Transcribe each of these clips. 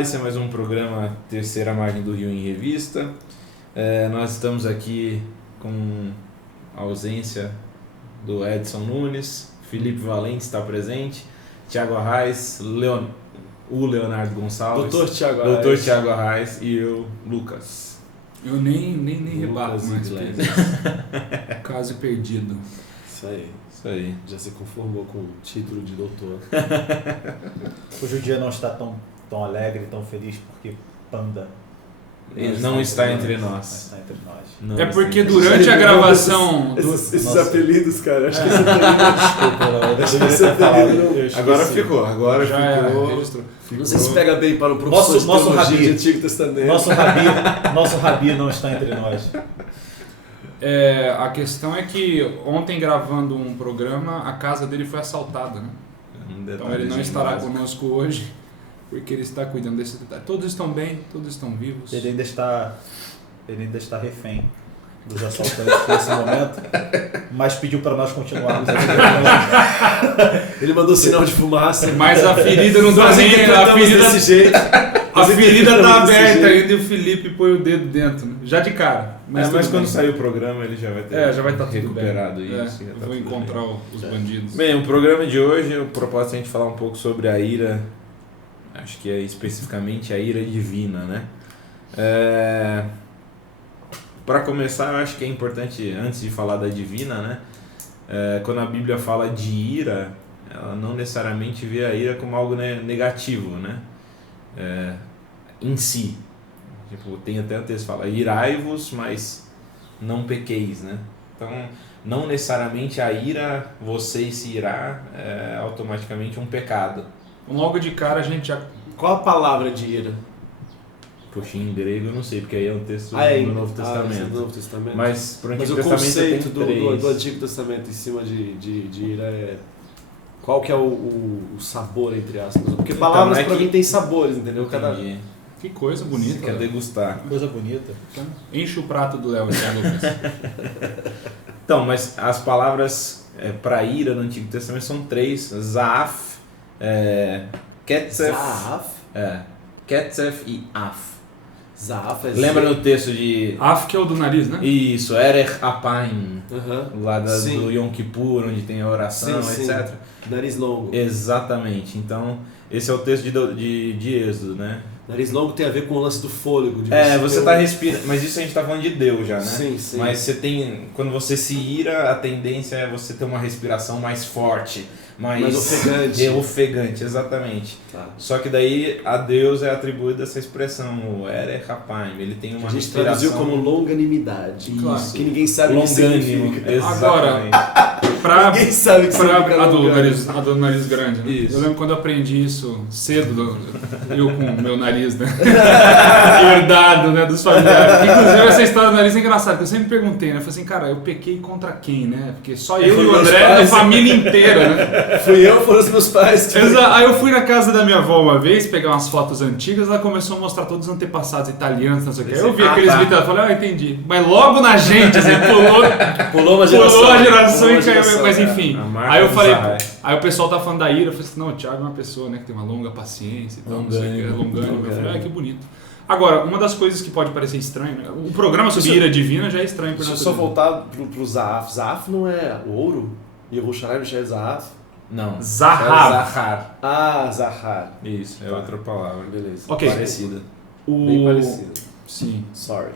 esse é mais um programa Terceira Margem do Rio em Revista. Nós estamos aqui com a ausência do Edson Nunes, Felipe Valente está presente, Thiago Arraes, o Leonardo Gonçalves, Dr. Thiago Arraes e eu, Lucas. Eu nem rebato mais. Caso perdido. Isso aí. Isso aí. Já se conformou com o título de doutor. Hoje o dia não está tão alegre, tão feliz, porque Panda Não está entre nós. Não é porque está durante a gravação... Esses apelidos, cara, acho que esse apelido Agora ficou. Não sei se pega bem para o professor nosso de teologia Rabi, de Antigo Testamento. Nosso Rabi não está entre nós. A questão é que ontem, gravando um programa, a casa dele foi assaltada, né? Então ele não estará conosco hoje, porque ele está cuidando desse detalhe. Todos estão bem, todos estão vivos. Ele ainda está refém dos assaltantes nesse momento, mas pediu para nós continuarmos aqui. Ele mandou sinal de fumaça. Mas a ferida não dá nem... desse jeito. A ferida está aberta ainda e o Felipe põe o dedo dentro, né? Já de cara. Mas quando sair o programa ele já vai ter já vai estar recuperado isso. Eu vou encontrar os bandidos. Bem, o programa de hoje, o propósito é a gente falar um pouco sobre a ira, acho que é especificamente a ira divina, né? Para começar, eu acho que é importante, antes de falar da divina, né? Quando a Bíblia fala de ira, ela não necessariamente vê a ira como algo negativo, né? Em si. Tipo, tem até o texto que fala, irai-vos, mas não pequeis, né? Então, não necessariamente a ira, você se irá, é automaticamente um pecado. Logo de cara a gente já... Qual a palavra de ira? Poxa, em grego eu não sei, porque aí é um texto do Novo Testamento. Do Novo Testamento. Mas pro Antigo o Testamento conceito tem três. do Antigo Testamento em cima de ira é... Qual que é o sabor, entre aspas? Porque palavras pra mim tem sabores, entendeu? Que coisa bonita. Quer degustar. Coisa bonita. Então, enche o prato do Léo, Lucas. Então, mas as palavras para ira no Antigo Testamento são três. Zaaf, Ketzef, Ketzef e Af. Zaaf é Lembra no texto de... Af, que é o do nariz, né? Isso, Erech Apaim, lá Sim. do Yom Kippur, onde tem a oração, sim. etc. Nariz longo. Exatamente. Então, esse é o texto de Êxodo, né? Nariz longo tem a ver com o lance do fôlego. Você está respirando, mas isso a gente está falando de Deus já, né? Sim. Mas você tem, quando você se ira, a tendência é você ter uma respiração mais forte, mais ofegante, exatamente. Tá. Só que daí a Deus é atribuída essa expressão, o Erech Apaim, ele tem uma a gente respiração... traduziu como longanimidade. Claro. Que ninguém sabe o que significa. Exatamente. Ninguém sabe o que significa. A do nariz grande, né? Isso. Eu lembro quando eu aprendi isso cedo, eu com o meu nariz, né? Herdado, né, dos familiares. Inclusive essa história do nariz é engraçada, porque eu sempre perguntei, né? Eu falei assim, cara, eu pequei contra quem, né? Porque só eu e o André, a família inteira, né? Fui eu, foram os meus pais. Aí eu fui na casa da minha avó uma vez, pegar umas fotos antigas, ela começou a mostrar todos os antepassados italianos, não sei o que. Aí eu vi aqueles vídeos, ela falou, entendi. Mas logo na gente, assim, pulou uma geração e caiu, mas enfim. Aí eu falei, Zahar. aí o pessoal tá falando da ira, eu falei assim, não, o Thiago é uma pessoa, né, que tem uma longa paciência e tal, não sei o que, longânimo. Eu falei, que bonito. Agora, uma das coisas que pode parecer estranho, né? O programa sobre ira divina já é estranho por natureza. natureza. Deixa eu só voltar pro Zaaf. Zaaf não é o ouro? Yerushalayim não é Zaaf? Não. Zahar. Zahar. Isso, é outra palavra. Beleza. Ok. Parecida. Bem parecido. Sim. Sorry.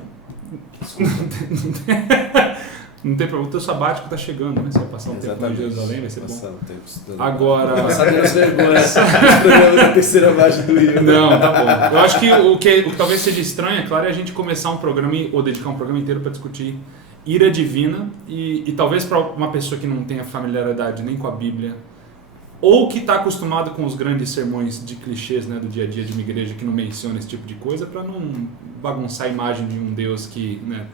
Não tem problema, o teu sabático tá chegando, né? Você vai passar um tempo em Jerusalém, vai ser bom. Agora... Passar menos vergonha. Os programas da Terceira Margem do Rio. Não, tá bom. Eu acho que o que talvez seja estranho, é claro, é a gente começar um programa, ou dedicar um programa inteiro para discutir ira divina, e talvez para uma pessoa que não tenha familiaridade nem com a Bíblia, ou que está acostumado com os grandes sermões de clichês, né, do dia a dia de uma igreja que não menciona esse tipo de coisa, para não bagunçar a imagem de um Deus que, né,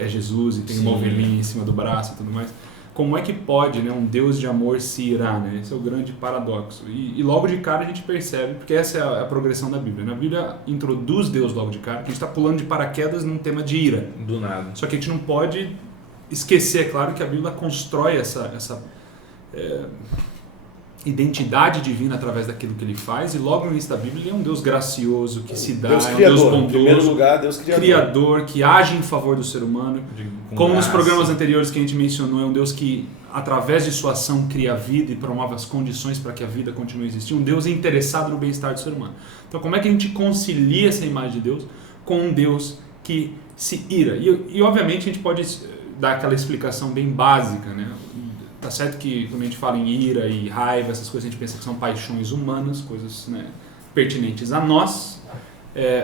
é Jesus e tem uma ovelhinha em cima do braço e tudo mais. Como é que pode, né, um Deus de amor se irar, né? Esse é o grande paradoxo. E logo de cara a gente percebe, porque essa é a progressão da Bíblia. A Bíblia introduz Deus logo de cara, que a gente está pulando de paraquedas num tema de ira. Do nada. Só que a gente não pode esquecer, é claro, que a Bíblia constrói essa identidade divina através daquilo que ele faz, e logo no início da Bíblia ele é um Deus gracioso, que se dá, Deus é um criador, Deus em bondoso, primeiro lugar, Deus criador, que age em favor do ser humano. Como nos programas anteriores que a gente mencionou, é um Deus que, através de sua ação, cria a vida e promove as condições para que a vida continue a existir. Um Deus interessado no bem-estar do ser humano. Então, como é que a gente concilia essa imagem de Deus com um Deus que se ira? E obviamente, a gente pode dar aquela explicação bem básica, né? Tá certo que quando a gente fala em ira e raiva, essas coisas a gente pensa que são paixões humanas, coisas, né, pertinentes a nós,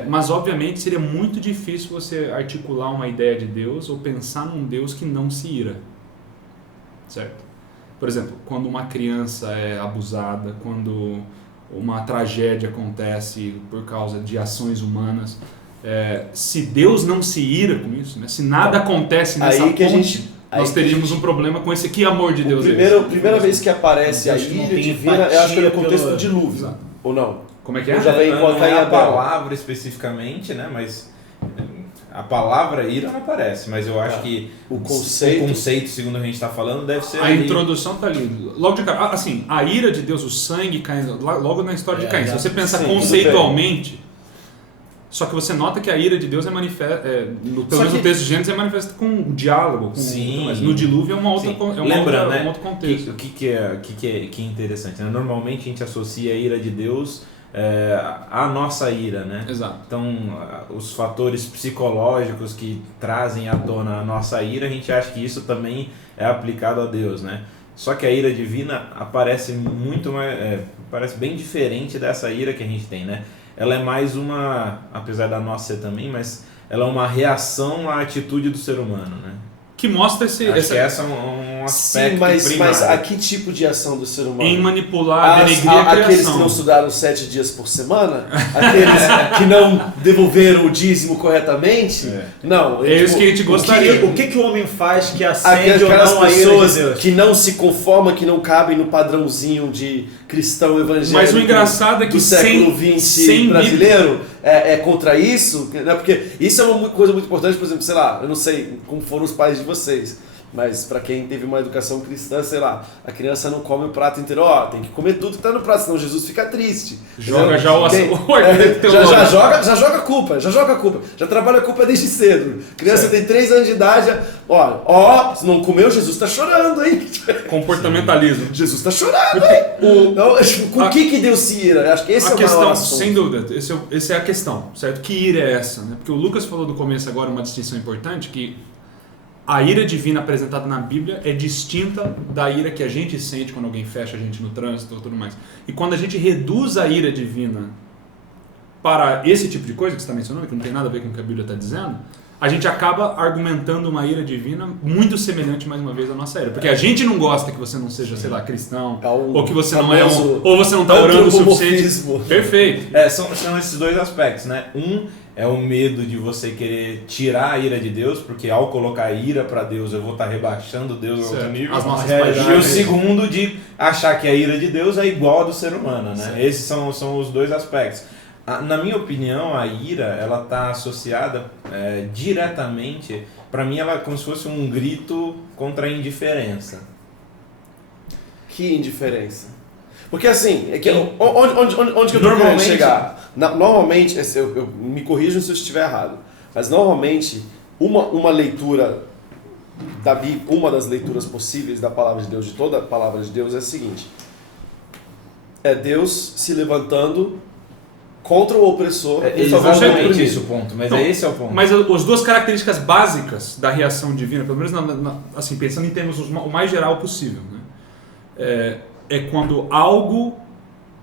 mas obviamente seria muito difícil você articular uma ideia de Deus ou pensar num Deus que não se ira, certo? Por exemplo, quando uma criança é abusada, quando uma tragédia acontece por causa de ações humanas, se Deus não se ira com isso, né, se nada acontece nessa ponte, nós teríamos um problema com esse que amor de Deus é. A primeira vez que aparece a ira divina, eu acho que é no contexto do dilúvio, ou não? Como é que é? Já vem não é a palavra especificamente, né? Mas a palavra ira não aparece, mas eu acho que o conceito, segundo a gente está falando, deve ser a introdução está ali. Logo de cara, assim, a ira de Deus, o sangue caindo, logo na história de Caim. Se você pensar conceitualmente, só que você nota que a ira de Deus pelo menos no texto de Gênesis, é manifesta com um diálogo. Mas no dilúvio é uma outra, um outro contexto. O que é interessante, né? Normalmente a gente associa a ira de Deus à nossa ira, né? Exato. Então, os fatores psicológicos que trazem à tona a nossa ira, a gente acha que isso também é aplicado a Deus, né? Só que a ira divina aparece parece bem diferente dessa ira que a gente tem, né? Ela é mais apesar da nossa ser também, mas ela é uma reação à atitude do ser humano, né? Que mostra esse é um aspecto primário. Mas a que tipo de ação do ser humano? Em manipular, denegrir a criação. Aqueles que não estudaram 7 dias por semana? Aqueles que não devolveram o dízimo corretamente? Não. É isso que a gente gostaria. O que o homem faz que acende ou não a ira de Deus? Que não se conformam, que não cabem no padrãozinho de cristão evangélico. Mas o engraçado é que do século XX brasileiro é contra isso, né? Porque isso é uma coisa muito importante. Por exemplo, sei lá, eu não sei como foram os pais de vocês, mas para quem teve uma educação cristã, sei lá, a criança não come o prato inteiro, tem que comer tudo que está no prato, senão Jesus fica triste. Joga já já joga a culpa, já trabalha a culpa desde cedo. Criança tem 3 anos de idade, se não comeu, Jesus está chorando, hein? Comportamentalismo. Jesus está chorando, hein? Com o que Deus se ira? Acho que esse é o maior assunto. Sem dúvida, essa é a questão, certo? Que ira é essa? Né? Porque o Lucas falou no começo agora uma distinção importante, que a ira divina apresentada na Bíblia é distinta da ira que a gente sente quando alguém fecha a gente no trânsito e tudo mais. E quando a gente reduz a ira divina para esse tipo de coisa que você está mencionando, que não tem nada a ver com o que a Bíblia está dizendo, a gente acaba argumentando uma ira divina muito semelhante, mais uma vez, à nossa ira. Porque a gente não gosta que você não seja, sei lá, cristão, ou que você não é ou você não está orando o suficiente. Perfeito. São esses dois aspectos, né? É o medo de você querer tirar a ira de Deus, porque ao colocar a ira para Deus eu vou estar rebaixando Deus ao outro nível. As nossas e o segundo de achar que a ira de Deus é igual a do ser humano, né? Sim. Esses são os dois aspectos. Na minha opinião, a ira ela está associada diretamente, para mim ela é como se fosse um grito contra a indiferença. Que indiferença? Porque assim, onde que eu estou querendo chegar? Normalmente, eu me corrijam se eu estiver errado, mas normalmente uma leitura da Bíblia, uma das leituras possíveis da palavra de Deus, de toda a palavra de Deus, é a seguinte: é Deus se levantando contra o opressor. Exatamente esse o ponto, mas esse é o ponto. Mas as duas características básicas da reação divina, pelo menos assim, pensando em termos o mais geral possível, né? É quando algo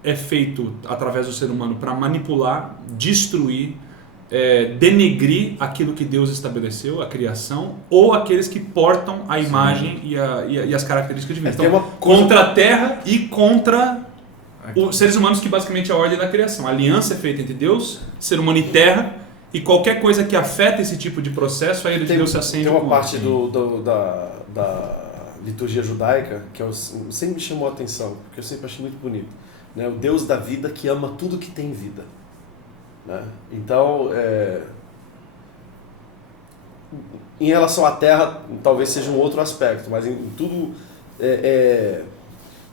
é feito através do ser humano para manipular, destruir, denegrir aquilo que Deus estabeleceu, a criação, ou aqueles que portam a imagem e as características divinas. Então, contra a terra e contra os seres humanos, que basicamente é a ordem da criação. A aliança é feita entre Deus, ser humano e terra, e qualquer coisa que afeta esse tipo de processo, aí Deus se acende. Tem uma parte da liturgia judaica que sempre me chamou a atenção, porque eu sempre achei muito bonito, né? O Deus da vida que ama tudo que tem vida, né? Então, em relação à terra, talvez seja um outro aspecto, mas em tudo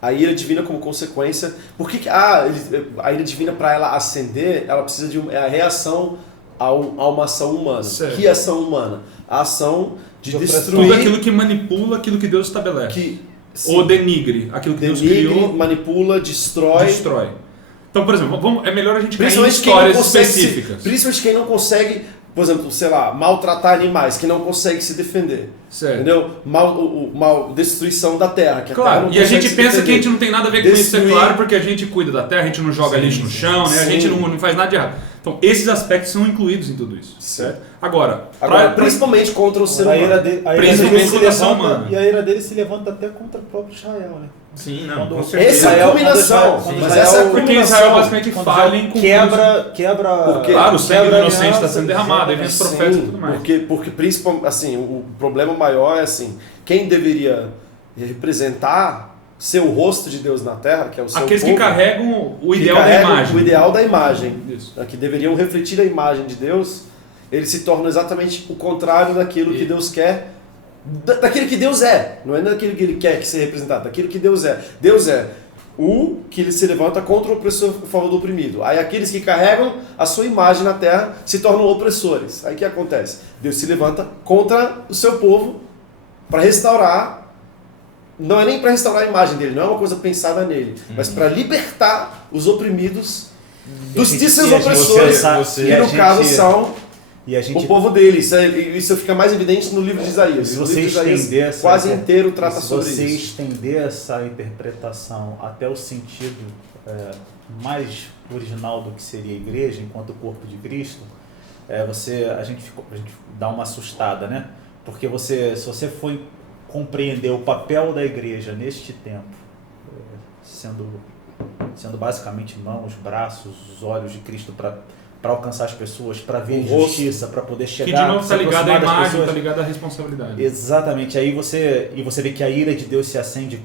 a ira divina como consequência. Por que a ira divina, para ela ascender, ela precisa de a reação a uma ação humana. Certo. Que ação humana? A ação de destruir... Tudo aquilo que manipula aquilo que Deus estabelece. Ou denigre aquilo que Deus criou. Manipula, destrói. Então, por exemplo, é melhor a gente cair em histórias específicas. Principalmente quem não consegue, por exemplo, sei lá, maltratar animais, que não consegue se defender. Certo. Entendeu? Destruição da terra. Que claro, a terra não e a gente pensa defender. que a gente não tem nada a ver com isso, é claro, porque a gente cuida da terra, a gente não joga lixo no chão, né? A gente não faz nada de errado. Então, esses aspectos são incluídos em tudo isso. Certo. Agora principalmente contra o ser humano. Principalmente contra a ação humana. E a ira dele se levanta até contra o próprio Israel, né? Sim, não, com certeza. Essa é a culminação. Mas essa é porque Israel basicamente falha em quebra. Claro, o sangue do inocente está sendo derramado, aí vem os profetas e tudo mais. Porque principalmente, assim, o problema maior é assim, quem deveria representar, ser o rosto de Deus na Terra, que é o seu aqueles povo, que carregam o ideal da imagem. O ideal da imagem. Isso. Que deveriam refletir a imagem de Deus, eles se tornam exatamente o contrário daquilo que Deus quer, daquilo que Deus é. Não é daquilo que Ele quer que seja representado, daquilo que Deus é. Deus é o que ele se levanta contra o opressor a favor do oprimido. Aí aqueles que carregam a sua imagem na terra se tornam opressores. Aí o que acontece? Deus se levanta contra o seu povo para restaurar. Não é nem para restaurar a imagem dele, não é uma coisa pensada nele, mas para libertar os oprimidos dos seus opressores, que no caso são o povo dele. Isso fica mais evidente no livro de Isaías. Se você estender quase inteiro trata sobre isso. Se você estender essa interpretação até o sentido mais original do que seria a igreja enquanto corpo de Cristo, a gente dá uma assustada, né? Porque se você for compreender o papel da igreja neste tempo, sendo basicamente mãos, braços, os olhos de Cristo para alcançar as pessoas, para ver a justiça, para poder chegar... Que de novo está ligado à imagem, está ligado à responsabilidade. Exatamente. Aí você vê que a ira de Deus se acende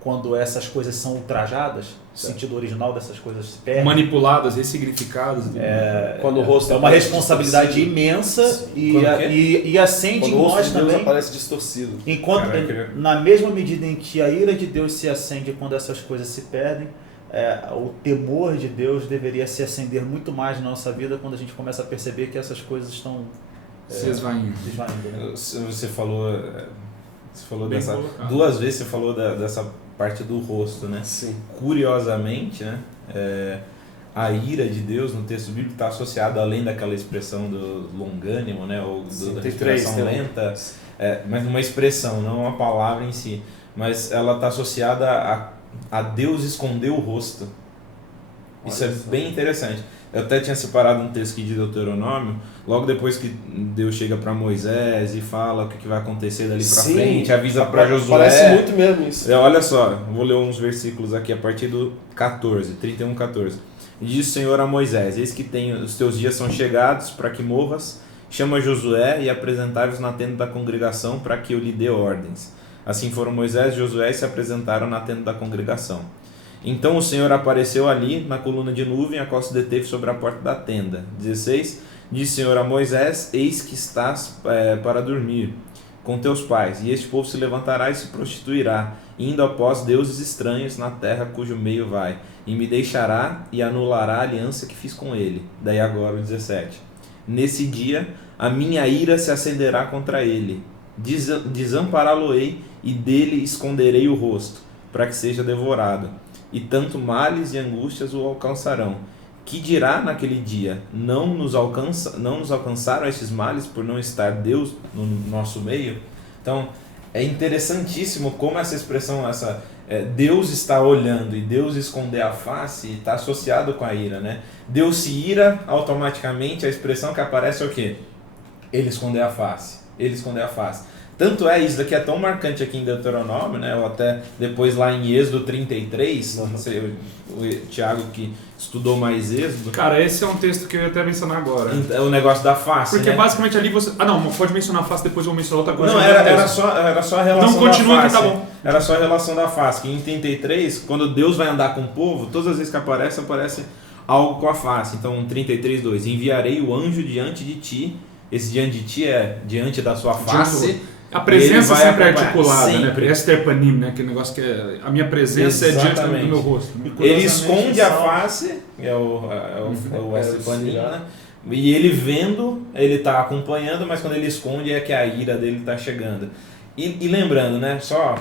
quando essas coisas são ultrajadas, o sentido original dessas coisas se perde. Manipuladas, ressignificadas. Quando o rosto é uma responsabilidade imensa e acende em nós também. Deus aparece distorcido. Enquanto, na mesma medida em que a ira de Deus se acende quando essas coisas se perdem, o temor de Deus deveria se acender muito mais na nossa vida quando a gente começa a perceber que essas coisas estão se esvaindo. Né? Você falou dessa... Duas vezes você falou dessa parte do rosto, né? Sim. Curiosamente, né? A ira de Deus no texto bíblico está associada, além daquela expressão do longânimo, né? Ou da respiração lenta, mas uma expressão, não uma palavra em si. Mas ela está associada a Deus esconder o rosto. Isso é bem interessante. Eu até tinha separado um texto aqui de Deuteronômio, logo depois que Deus chega para Moisés e fala o que vai acontecer dali para frente, avisa para Josué. Parece muito mesmo isso. Olha só, vou ler uns versículos aqui a partir do 31:14. E diz o Senhor a Moisés: eis que os teus dias são chegados para que morras, chama Josué e apresentai-vos na tenda da congregação para que eu lhe dê ordens. Assim foram Moisés e Josué e se apresentaram na tenda da congregação. Então o Senhor apareceu ali na coluna de nuvem, a qual se deteve sobre a porta da tenda. 16. Disse o Senhor a Moisés: eis que estás para dormir com teus pais, e este povo se levantará e se prostituirá, indo após deuses estranhos na terra cujo meio vai, e me deixará e anulará a aliança que fiz com ele. Daí agora o 17. Nesse dia a minha ira se acenderá contra ele, desampará-lo-ei e dele esconderei o rosto, para que seja devorado. E tanto males e angústias o alcançarão. Que dirá naquele dia: não nos alcançaram estes males por não estar Deus no nosso meio? Então, é interessantíssimo como essa expressão, Deus está olhando e Deus esconder a face, está associado com a ira, né? Deus se ira, automaticamente a expressão que aparece é o quê? Ele esconder a face. Ele esconder a face. Tanto isso daqui é tão marcante aqui em Deuteronômio, né? Ou até depois lá em Êxodo 33, não sei, o Tiago que estudou mais Êxodo. Cara, esse é um texto que eu ia até mencionar agora. O negócio da face, porque né? basicamente ali você... não, pode mencionar a face, depois eu vou mencionar outra coisa. Não, era só a relação então, continua da face. Que tá bom. Era só a relação da face, que em 33, quando Deus vai andar com o povo, todas as vezes que aparece algo com a face. Então, 33:2, enviarei o anjo diante de ti. Esse diante de ti é diante da sua face. A presença sempre é acompanhar, articulada, sempre. né? Esther Panim, né? Aquele negócio que é a minha presença é diante do meu rosto. Né? Ele esconde a face, que é o Esther Panim, né? E ele vendo, ele está acompanhando, mas quando ele esconde é que a ira dele está chegando. E lembrando, né? Só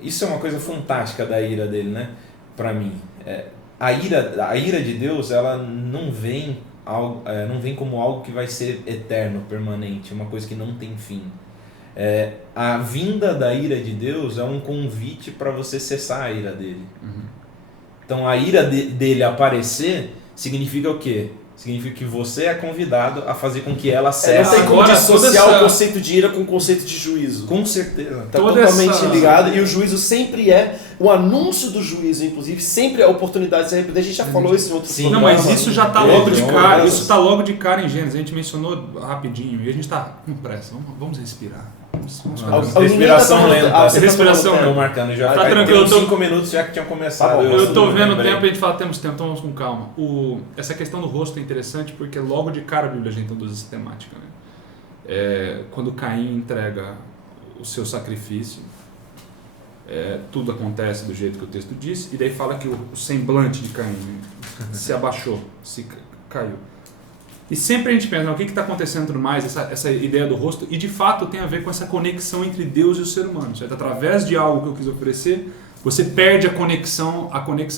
isso é uma coisa fantástica da ira dele, né? Para mim, a ira de Deus, ela não vem como algo que vai ser eterno, permanente, uma coisa que não tem fim. A vinda da ira de Deus é um convite para você cessar a ira dele. Então a ira dele aparecer significa o quê? Significa que você é convidado a fazer com que ela cesse. Não tem como dissociar o conceito de ira com o conceito de juízo. Com certeza. Está totalmente ligado, e o juízo sempre o anúncio do juízo, inclusive, sempre é a oportunidade de se arrepender. A gente já falou isso em outros programas. Não, mas isso já está logo de cara. Isso está logo de cara em Gênesis. A gente mencionou rapidinho e a gente está com pressa. Vamos respirar. Respiração lenta. Respiração lenta. Marcando já. Tá tranquilo. 5 minutos já que tinha começado. Eu estou vendo o tempo e a gente fala temos tempo, então vamos com calma. Essa questão do rosto é interessante porque logo de cara a Bíblia já introduz essa temática. Né? Quando Caim entrega o seu sacrifício, tudo acontece do jeito que o texto diz, e daí fala que o semblante de Caim se abaixou, se caiu. E sempre a gente pensa, o que está acontecendo tudo mais, essa ideia do rosto, e de fato tem a ver com essa conexão entre Deus e o ser humano. Certo? Através de algo que eu quis oferecer, você perde a conexão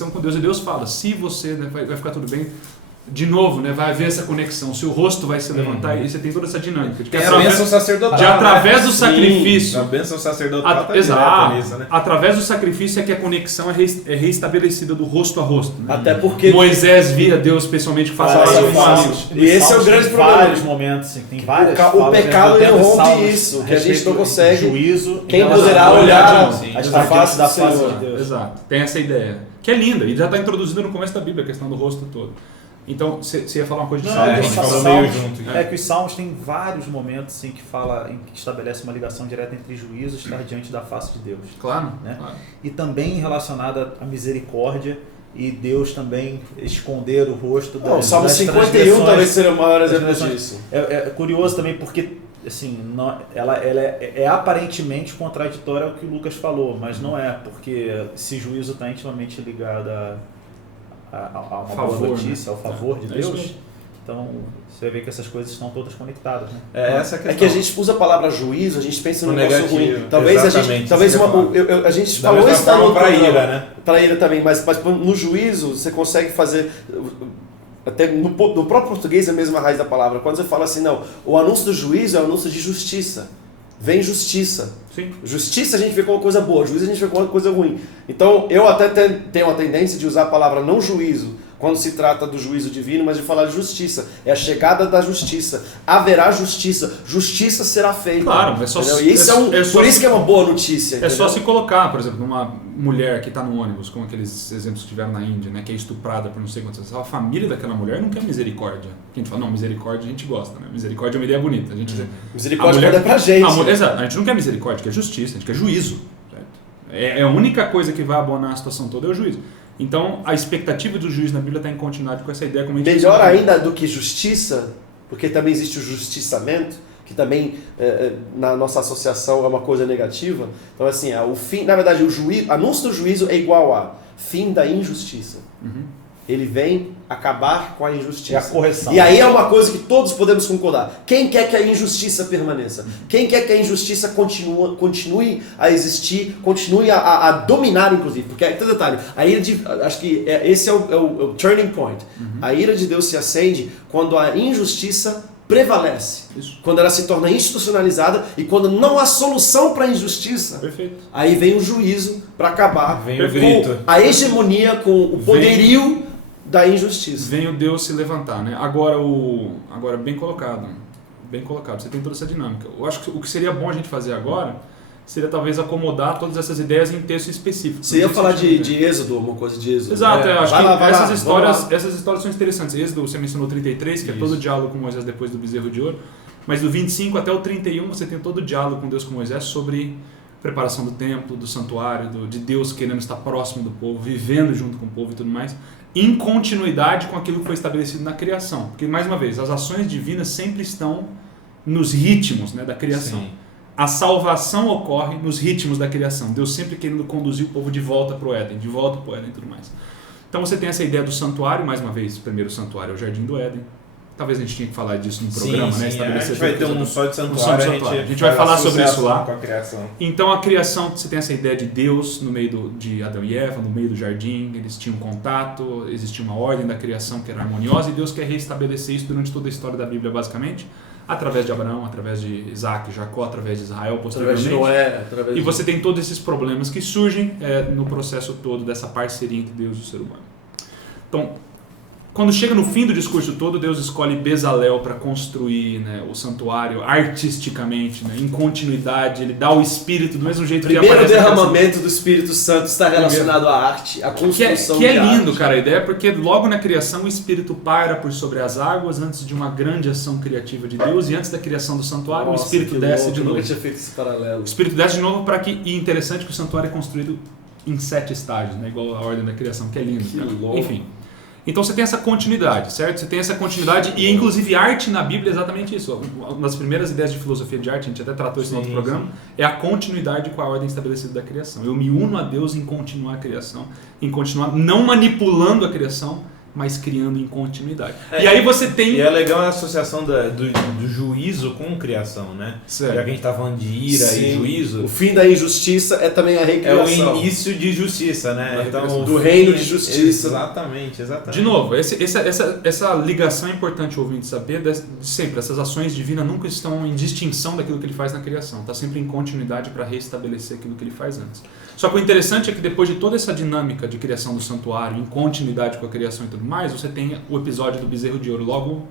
com Deus. E Deus fala, se você, né, vai ficar tudo bem, de novo, né, vai haver essa conexão, se o rosto vai se levantar, e você tem toda essa dinâmica. De a bênção sacerdotal. Através do sacrifício. A bênção sacerdotal exato. Nisso, né? Através do sacrifício é que a conexão é reestabelecida do rosto a rosto. Né? Até porque Moisés via Deus pessoalmente face a face. E esse é o grande problema. Vários momentos, sim, tem várias o pecado rompe isso, que a gente não consegue. Juízo, quem poderá olhar a face da face de Deus. Exato. Tem essa ideia. Que é linda, e já está introduzida no começo da Bíblia, a questão do rosto todo. Então, você ia falar uma coisa de a gente falou meio junto. Que os Salmos tem vários momentos assim, que estabelece uma ligação direta entre juízo e estar diante da face de Deus. Claro, né? Claro. E também relacionada à misericórdia e Deus também esconder o rosto das Salmo 51 talvez seja o maior exemplo disso. É curioso também porque assim, ela é aparentemente contraditória ao que o Lucas falou, mas não é, porque esse juízo está intimamente ligado a uma boa notícia, ao favor de Deus. Então, você vai ver que essas coisas estão todas conectadas. Né? Essa a questão. É que a gente usa a palavra juízo, a gente pensa no negócio negativo, ruim. Talvez a gente falou isso para ira, né? Para ira também, mas no juízo você consegue fazer, até no próprio português é a mesma raiz da palavra. Quando você fala assim, não, o anúncio do juízo é o anúncio de justiça. Vem justiça. Sim. Justiça a gente vê como uma coisa boa, juízo a gente vê como uma coisa ruim. Então eu até tenho a tendência de usar a palavra não juízo quando se trata do juízo divino, mas de falar de justiça. É a chegada da justiça. Haverá justiça. Justiça será feita. Claro, é só e isso por isso que é uma boa notícia. É só se colocar, por exemplo, numa mulher que está no ônibus, como aqueles exemplos que tiveram na Índia, né, que é estuprada por não sei quantas vezes. A família daquela mulher não quer misericórdia. A gente fala, não, misericórdia a gente gosta, né? Misericórdia é uma ideia bonita. Misericórdia é pra gente. Exato, a gente não quer misericórdia, quer justiça, a gente quer juízo. Certo? A única coisa que vai abonar a situação toda é o juízo. Então, a expectativa do juiz na Bíblia está em continuidade com essa ideia. Como melhor ainda do que justiça, porque também existe o justiçamento, que também na nossa associação é uma coisa negativa. Então, assim, o fim, na verdade, o anúncio do juízo é igual a fim da injustiça. Ele vem acabar com a injustiça. É a correção. E aí é uma coisa que todos podemos concordar. Quem quer que a injustiça permaneça? Quem quer que a injustiça continue a existir, continue a dominar, inclusive? Porque, tem detalhe, a ira acho que esse é o turning point. A ira de Deus se acende quando a injustiça prevalece. Isso. Quando ela se torna institucionalizada e quando não há solução para a injustiça. Perfeito. Aí vem o juízo para acabar vem o grito. Com a hegemonia, com o poderio da injustiça. Vem o Deus se levantar, né? Agora bem colocado. Bem colocado. Você tem toda essa dinâmica. Eu acho que o que seria bom a gente fazer agora seria talvez acomodar todas essas ideias em texto específico. Você ia falar de Êxodo, uma coisa de Êxodo. Exato, eu acho que essas histórias são interessantes. Êxodo, você mencionou 33, que é todo o diálogo com Moisés depois do bezerro de ouro. Mas do 25 até o 31 você tem todo o diálogo com Deus com Moisés sobre preparação do templo, do santuário, de Deus querendo estar próximo do povo, vivendo junto com o povo e tudo mais, em continuidade com aquilo que foi estabelecido na criação. Porque, mais uma vez, as ações divinas sempre estão nos ritmos, né, da criação. Sim. a salvação ocorre nos ritmos da criação. Deus sempre querendo conduzir o povo de volta para o Éden, de volta para o Éden e tudo mais. Então você tem essa ideia do santuário, mais uma vez, o primeiro santuário é o Jardim do Éden. Talvez a gente tenha que falar disso num programa, sim, né? A gente vai ter um só de santuário, a gente vai falar sobre isso lá. Com a criação. Então a criação, você tem essa ideia de Deus no meio de Adão e Eva, no meio do jardim, eles tinham contato, existia uma ordem da criação que era harmoniosa e Deus quer restabelecer isso durante toda a história da Bíblia, basicamente, através de Abraão, através de Isaac, Jacó, através de Israel, posteriormente. E você tem todos esses problemas que surgem no processo todo dessa parceria entre Deus e o ser humano. Então, quando chega no fim do discurso todo, Deus escolhe Bezalel para construir, né, o santuário artisticamente, né, em continuidade. Ele dá o Espírito do mesmo jeito que aparece. Primeiro derramamento do Espírito Santo está relacionado à arte, à construção que é de lindo, arte. cara, a ideia é porque logo na criação o Espírito paira por sobre as águas antes de uma grande ação criativa de Deus e antes da criação do santuário. Nossa, o Espírito desce de eu novo. nunca tinha feito esse paralelo. O Espírito desce de novo para que... E interessante que o santuário é construído em 7 estágios, né, igual a ordem da criação, que é lindo. Que cara. louco. Enfim. Então você tem essa continuidade, certo? Você tem essa continuidade e inclusive arte na Bíblia é exatamente isso. Uma das primeiras ideias de filosofia de arte, a gente até tratou isso no outro programa, é a continuidade com a ordem estabelecida da criação. Eu me uno a Deus em continuar a criação, em continuar não manipulando a criação, mas criando em continuidade. E aí você tem... E é legal a associação do juízo com criação, né? Certo. Já que a gente tá falando de ira e juízo... O fim da injustiça é também a recriação. É o início de justiça, né? Então, do reino de justiça. Exatamente. De novo, essa ligação é importante o ouvinte saber, sempre, essas ações divinas nunca estão em distinção daquilo que ele faz na criação, está sempre em continuidade para restabelecer aquilo que ele faz antes. Só que o interessante é que depois de toda essa dinâmica de criação do santuário, em continuidade com a criação e tudo mais, você tem o episódio do bezerro de ouro logo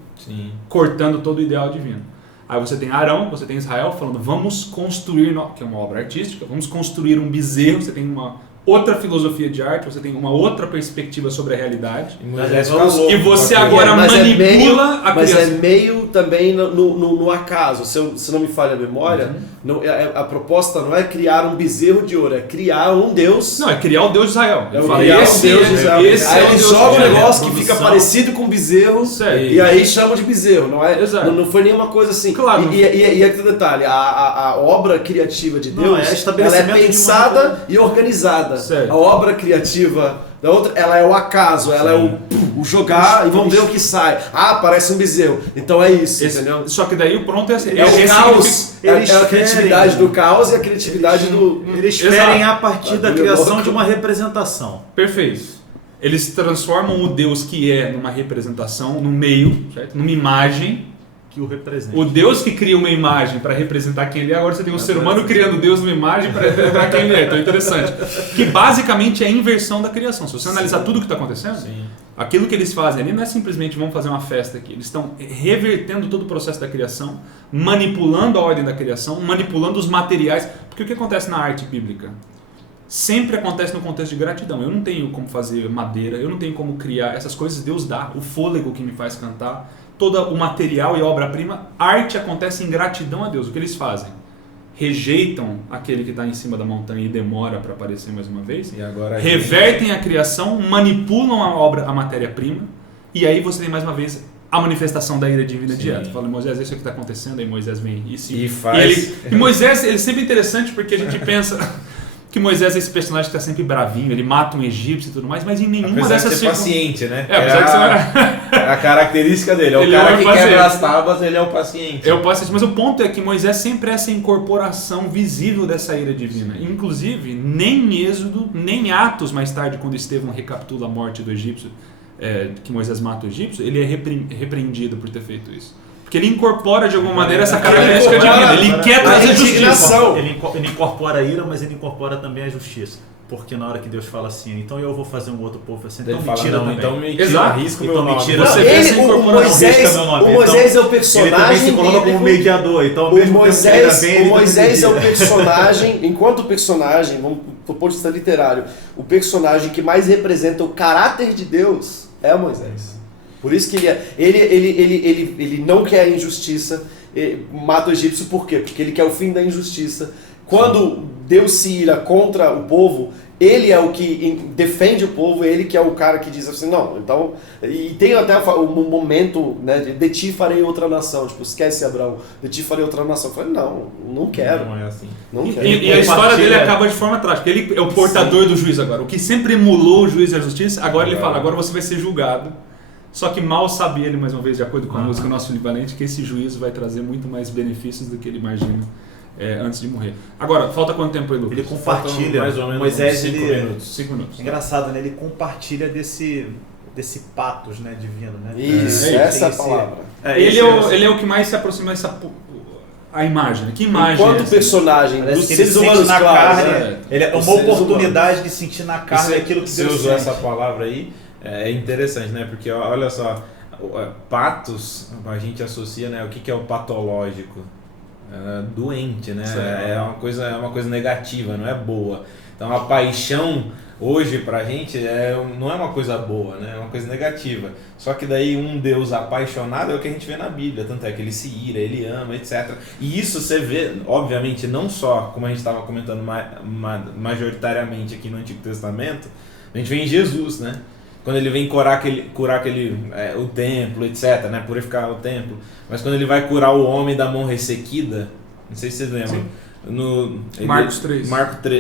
cortando todo o ideal divino. Aí você tem Arão, você tem Israel falando, vamos construir, que é uma obra artística, vamos construir um bezerro, você tem uma outra filosofia de arte, você tem uma outra perspectiva sobre a realidade. E você agora manipula a criação. Mas é meio também no acaso, se não me falha a memória, a proposta não é criar um bezerro de ouro, é criar um Deus. Não, é criar o Deus de Israel. É criar um Deus de Israel. Aí ele joga um negócio que fica parecido com bezerro, e aí chamam de bezerro, não é? Não foi nenhuma coisa assim. Claro. E aqui o detalhe, a obra criativa de Deus, ela é pensada e organizada. Certo. A obra criativa da outra, ela é o acaso, ela é o jogar e vamos ver o que sai. Ah, parece um bezerro. Então é isso, entendeu? Só que daí o pronto é assim. É o caos, é a criatividade do caos e a criatividade do... Eles ferem a partir da criação de uma representação. Perfeito. Eles transformam o Deus que é numa representação, no meio, certo? Numa imagem. Que o representa. O Deus que cria uma imagem para representar quem ele é, agora você tem um ser humano criando Deus numa imagem para representar quem ele é. Então é interessante. Que basicamente é a inversão da criação. Se você analisar tudo o que está acontecendo, aquilo que eles fazem ali não é simplesmente vamos fazer uma festa aqui. Eles estão revertendo todo o processo da criação, manipulando a ordem da criação, manipulando os materiais. Porque o que acontece na arte bíblica? Sempre acontece no contexto de gratidão. Eu não tenho como fazer madeira, eu não tenho como criar essas coisas, Deus dá. O fôlego que me faz cantar, todo o material e a obra-prima, arte acontece em gratidão a Deus. O que eles fazem? Rejeitam aquele que está em cima da montanha e demora para aparecer mais uma vez, e agora revertem a criação, manipulam a matéria-prima, e aí você tem mais uma vez a manifestação da ira divina direto. Fala, Moisés, isso é o que está acontecendo, aí Moisés vem e faz. E Moisés, ele é sempre interessante porque a gente pensa... que Moisés é esse personagem que está sempre bravinho, ele mata um egípcio e tudo mais, mas em nenhuma dessas de ser paciente, né? Apesar de ser... a característica dele, é o cara que quebra as tábuas, ele é o paciente. É o paciente, mas o ponto é que Moisés sempre é essa incorporação visível dessa ira divina. Inclusive, nem em Êxodo, nem em Atos, mais tarde, quando Estevão recapitula a morte do egípcio, que Moisés mata o egípcio, ele é repreendido por ter feito isso. Porque ele incorpora de alguma maneira essa característica divina. Ele quer trazer justiça. Ele incorpora a ira, mas ele incorpora também a justiça. Porque na hora que Deus fala assim, então eu vou fazer um outro povo assim, então me tira também. Então me tira, risco meu nome. O Moisés é o personagem. Ele também se coloca como mediador. Então, o Moisés é o personagem, enquanto personagem, do ponto de vista literário, o personagem que mais representa o caráter de Deus é o Moisés. Por isso que ele não quer a injustiça, mata o egípcio, por quê? Porque ele quer o fim da injustiça. Quando Deus se ira contra o povo, ele é o que defende o povo, ele que é o cara que diz assim, não, então... E tem até o momento, né, de ti farei outra nação, tipo, esquece Abraão, de ti farei outra nação. Eu falei, não quero. Não é assim. Não quero. E a história dele acaba de forma trágica. Ele é o portador do juízo agora. O que sempre emulou o juízo e a justiça, agora ele fala, agora você vai ser julgado. Só que mal sabia ele, mais uma vez, de acordo com a música Nosso Filho Valente, que esse juízo vai trazer muito mais benefícios do que ele imagina antes de morrer. Agora, falta quanto tempo aí, Lucas? Ele compartilha, mais ou menos Moisés, 5 ele... minutos. 5 minutos. Engraçado, né? Ele compartilha desse patos, né, divino, né? Isso, essa é a palavra. Ele é o que mais se aproxima a imagem. Que imagem Enquanto é essa? personagem Parece dos que ele seres sente humanos na claros, carne, né? ele é uma Os seres oportunidade humanos. de sentir na carne aquilo que Você Deus usou sente. essa palavra aí, é interessante, né? Porque olha só, patos, a gente associa, né? O que é o patológico? Doente, né? É uma coisa negativa, não é boa. Então a paixão hoje pra gente não é uma coisa boa, né? É uma coisa negativa. Só que daí um Deus apaixonado é o que a gente vê na Bíblia, tanto é que ele se ira, ele ama, etc. E isso você vê, obviamente, não só, como a gente estava comentando majoritariamente aqui no Antigo Testamento, a gente vê em Jesus, né? Quando ele vem curar o templo, etc, né? Purificar o templo. Mas quando ele vai curar o homem da mão ressequida, não sei se vocês lembram. Marcos 3.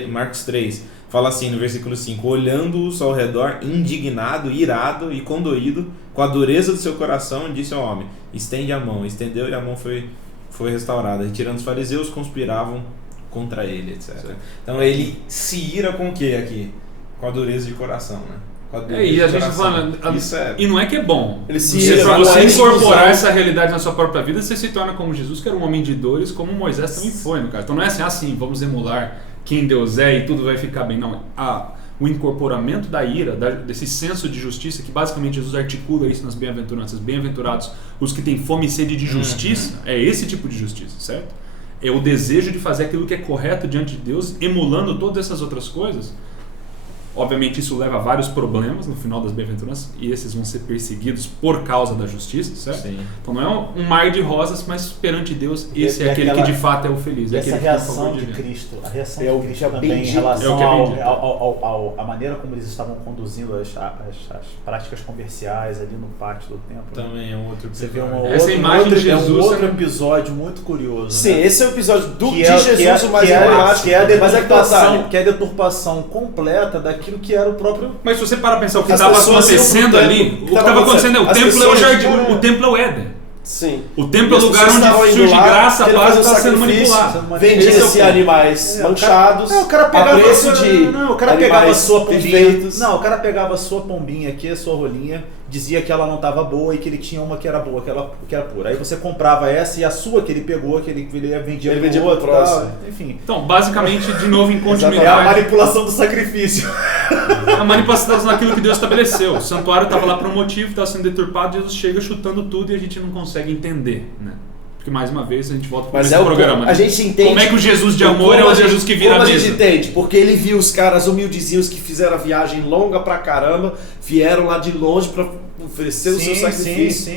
Marcos 3. Fala assim no versículo 5: olhando-os ao redor, indignado, irado e condoído, com a dureza do seu coração, disse ao homem: estende a mão. Estendeu e a mão foi restaurada. Retirando os fariseus, conspiravam contra ele, etc. Então ele se ira com o que aqui? Com a dureza de coração, né? E a gente fala, e não é que é bom. Ele se Para você incorporar essa realidade na sua própria vida, você se torna como Jesus, que era um homem de dores, como Moisés também foi, no caso. Então não é assim, vamos emular quem Deus é e tudo vai ficar bem. Não, o incorporamento da ira, desse senso de justiça, que basicamente Jesus articula isso nas bem-aventuranças. Bem-aventurados os que têm fome e sede de justiça, é esse tipo de justiça, certo? É o desejo de fazer aquilo que é correto diante de Deus, emulando todas essas outras coisas. Obviamente isso leva a vários problemas no final das bem-aventuranças, e esses vão ser perseguidos por causa da justiça, certo? Sim. Então não é um mar de rosas, mas perante Deus esse é aquele que de fato é o feliz. É essa aquele reação de Cristo, a reação de Cristo também em relação à maneira como eles estavam conduzindo as práticas comerciais ali no pátio do templo. Também é um outro episódio. Você vê essa imagem de Jesus, é um outro episódio muito curioso. Sim, né? esse é o episódio de Jesus, o mais emblemático. Que é a deturpação completa daquilo que era o próprio... Mas se você para pensar o que estava acontecendo ali, o que estava acontecendo é o templo é o jardim, o templo é o Éden. Sim. O templo é o lugar onde surge graça, a paz está sendo manipulado. Vendia-se animais manchados, o cara pegava a sua pombinha. Não, o cara pegava a sua pombinha aqui, a sua rolinha, dizia que ela não estava boa e que ele tinha uma que era boa, que era pura. Aí você comprava essa e a sua que ele pegou, que ele vendia pro outro, próximo. Enfim. Então, basicamente, de novo em É continuidade. a manipulação do sacrifício. A manipulação naquilo que Deus estabeleceu. O santuário estava lá por um motivo, estava sendo deturpado, Jesus chega chutando tudo e a gente não consegue entender, né? Porque mais uma vez a gente volta para o programa. Né? A gente entende. Como é que o Jesus de amor é o Jesus que vira a mesa? A gente entende, porque ele viu os caras humildezinhos que fizeram a viagem longa pra caramba, vieram lá de longe pra oferecer o seu sacrifício,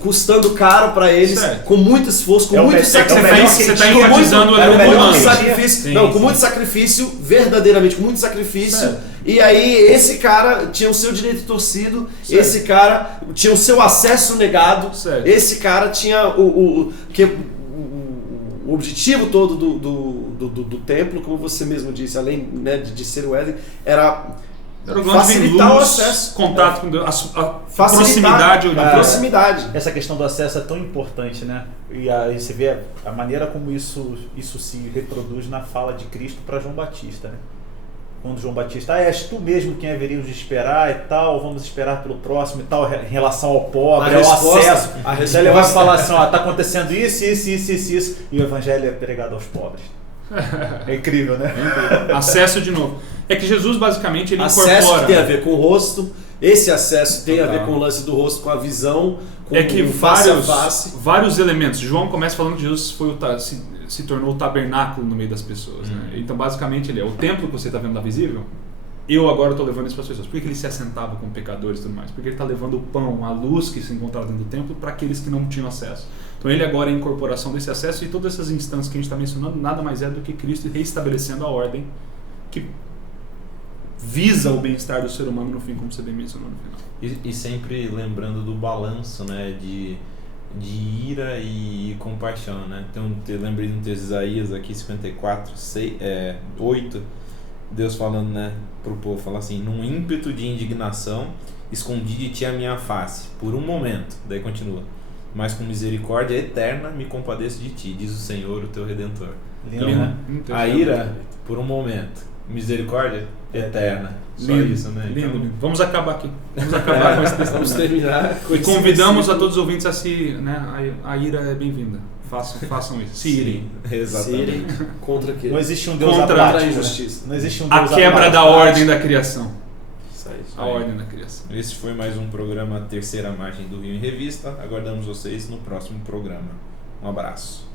custando caro pra eles, certo, com muito esforço, com muito sacrifício. Você está enfatizando com muito sacrifício, verdadeiramente, com muito sacrifício. Certo. E aí esse cara tinha o seu direito torcido, certo, esse cara tinha o seu acesso negado, certo, esse cara tinha o objetivo todo do templo, como você mesmo disse, além, né, de ser o Éden, era facilitar o acesso, contato com Deus, a proximidade. A proximidade. Essa questão do acesso é tão importante, né? E aí você vê a maneira como isso se reproduz na fala de Cristo para João Batista, né? Quando João Batista, és tu mesmo quem haveríamos de esperar e tal, vamos esperar pelo próximo e tal, em relação ao pobre, ao acesso. Então ele vai falar assim, ó, tá acontecendo isso, e o evangelho é pregado aos pobres. É incrível, né? Acesso de novo. É que Jesus basicamente ele acesso incorpora... Acesso que tem a ver com o rosto, esse acesso tem a ver com o lance do rosto, com a visão, com o face a face. Vários elementos. João começa falando que Jesus foi se tornou o tabernáculo no meio das pessoas. Né? Então basicamente ele é o templo que você está vendo lá visível. Eu agora estou levando isso para as pessoas. Por que ele se assentava com pecadores e tudo mais? Porque ele está levando o pão, a luz que se encontrava dentro do templo para aqueles que não tinham acesso. Então ele agora é a incorporação desse acesso, e todas essas instâncias que a gente está mencionando nada mais é do que Cristo reestabelecendo a ordem que visa o bem-estar do ser humano no fim, como você bem mencionou no final. E sempre lembrando do balanço, né, de ira e compaixão, né? Então, eu lembrei de um texto de Isaías aqui, 54, 8, Deus falando, né, pro povo, fala assim: num ímpeto de indignação, escondi de ti a minha face, por um momento, daí continua, mas com misericórdia eterna me compadeço de ti, diz o Senhor, o teu Redentor. Lindo, Então, né? a ira, por um momento, misericórdia eterna. Só Lindo, isso, né? lindo, Então, lindo. Vamos acabar aqui. Vamos acabar com esse texto. Vamos terminar com E esse convidamos a versículo. todos os ouvintes a se, né, a ira é bem-vinda. Façam isso. Se irem. sim, exatamente. Sirem contra quê? Não existe um Deus Contra apático, a né? injustiça. Não existe um A Deus quebra apático. da ordem da criação. Isso aí. A ordem da criação. Esse foi mais um programa Terceira Margem do Rio em Revista. Aguardamos vocês no próximo programa. Um abraço.